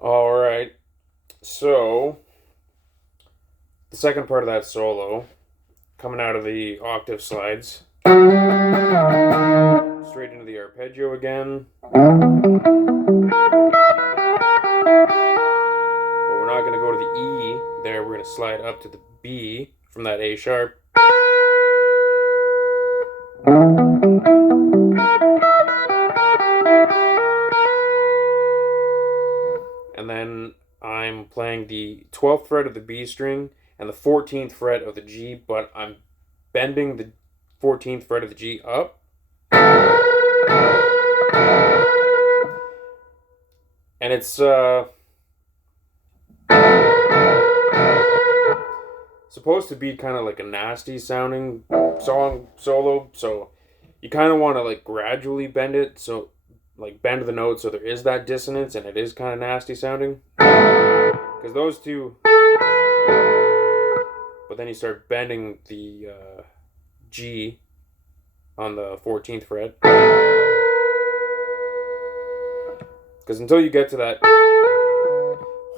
All right. So, the second part of that solo, coming out of the octave slides, straight into the arpeggio again. But we're not going to go to the E there. We're going to slide up to the B from that A sharp. And then I'm playing the 12th fret of the B string and the 14th fret of the G, but I'm bending the 14th fret of the G up. And it's supposed to be kind of like a nasty sounding song solo, so you kind of want to like gradually bend it, so like bend the note so there is that dissonance and it is kind of nasty sounding, because those two, but then you start bending the G on the 14th fret, because until you get to that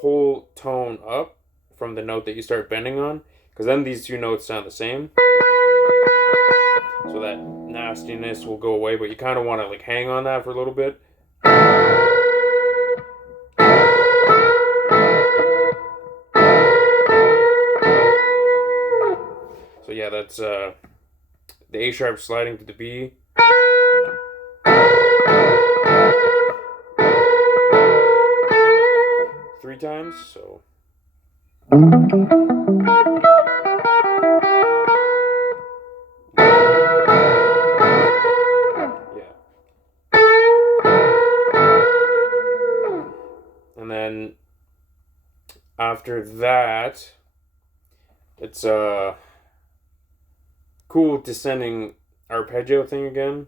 whole tone up from the note that you start bending on, because then these two notes sound the same, so that nastiness will go away, but you kind of want to like hang on that for a little bit. So yeah, that's the A sharp sliding to the B. Three times, so. Yeah. And then after that, it's a cool descending arpeggio thing again.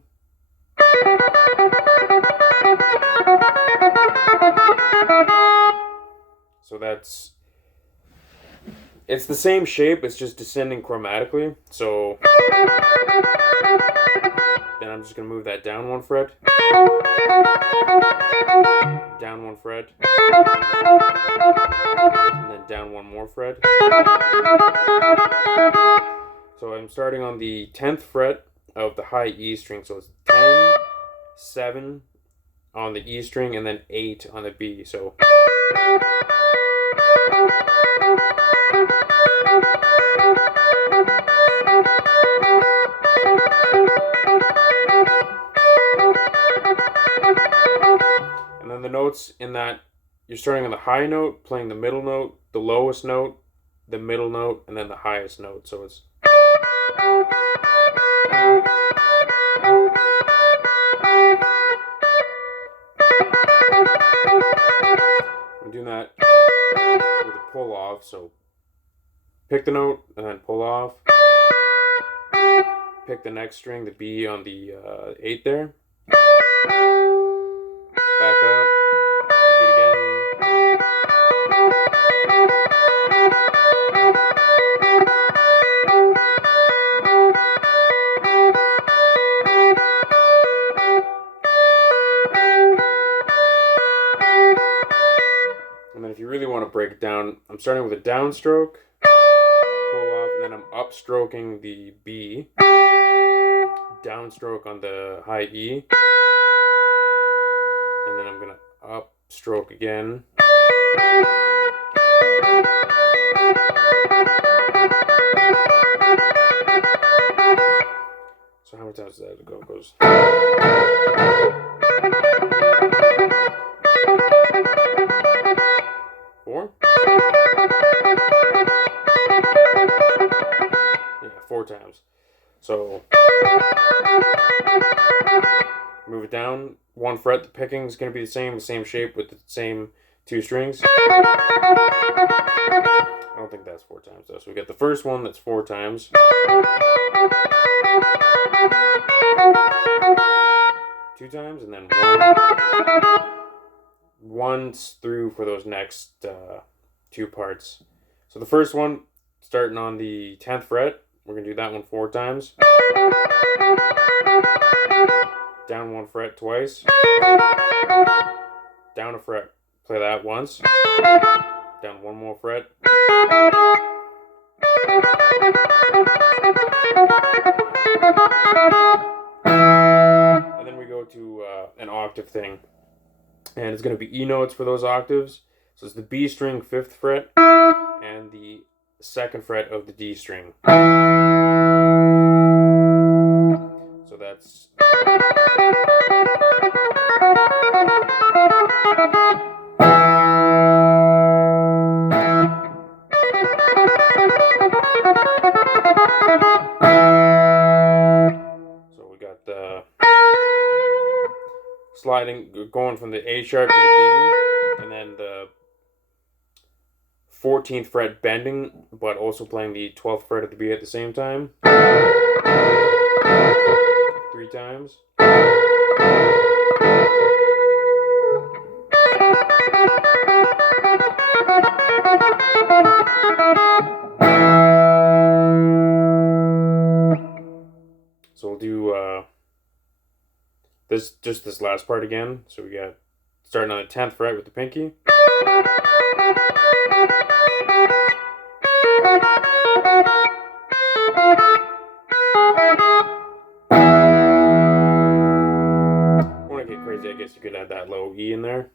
So it's the same shape, it's just descending chromatically. So then I'm just gonna move that down one fret, down one fret, and then down one more fret. So I'm starting on the 10th fret of the high E string. So it's 10, 7 on the E string, and then 8 on the B. So and then the notes in that, you're starting on the high note, playing the middle note, the lowest note, the middle note, and then the highest note. So it's I'm doing that with a pull off. So pick the note and then pull off. Pick the next string, the B on the 8 there. Back up. Do it again. And then if you really want to break it down, I'm starting with a downstroke, pull off, and then I'm upstroking the B, downstroke on the high E, and then I'm going to upstroke again. So how many times does that go? It goes. Four? Yeah, 4 times. So move it down one fret. The picking is going to be the same shape with the same two strings. I don't think that's 4 times though. So we get the first one that's 4 times. 2 times, and then once through for those next two parts. So the first one, starting on the 10th fret, we're going to do that one 4 times. Down one fret twice. Down a fret Play that once. Down one more fret. And then we go to an octave thing. And it's going to be E notes for those octaves. So it's the B string 5th fret and the 2nd fret of the D string. So that's... So we got the sliding, going from the A sharp to the B, and then the 14th fret bending, but also playing the 12th fret of the B at the same time. 3 times. So we'll do this last part again. So we got starting on the 10th fret with the pinky. Want to get crazy, I guess you could add that low E in there.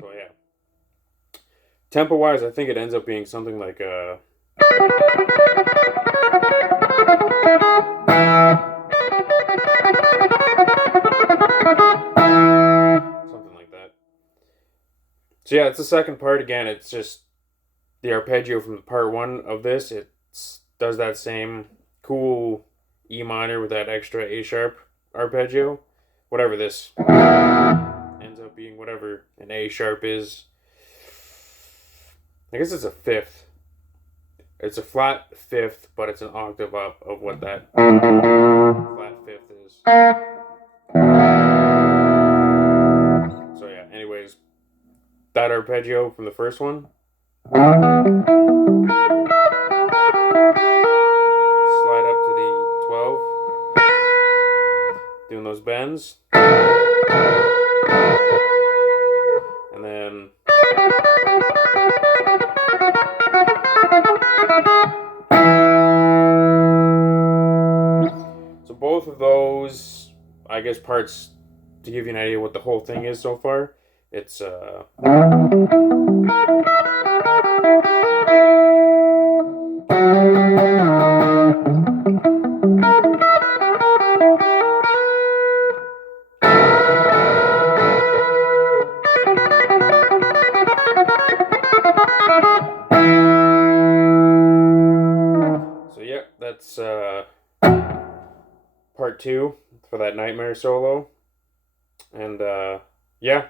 So yeah. Tempo wise, I think it ends up being something like something like that. So yeah, it's the second part. Again, it's just the arpeggio from part 1 of this. It does that same cool E minor with that extra A sharp arpeggio. Whatever this ends up being, whatever an A sharp is. I guess it's a 5th. It's a flat 5th, but it's an octave up of what that flat 5th is. So yeah, anyways, that arpeggio from the first one. Slide up to the 12. Doing those bends. And then so both of those, I guess, parts, to give you an idea what the whole thing is so far, it's so yeah, that's part 2 for that Nightmare solo. And yeah,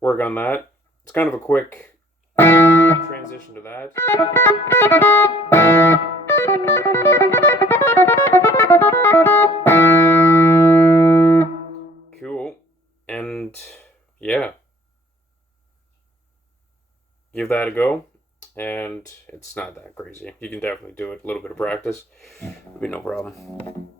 work on that. It's kind of a quick transition to that. Cool. And yeah, give that a go. And it's not that crazy. You can definitely do it. A little bit of practice. It'll be no problem.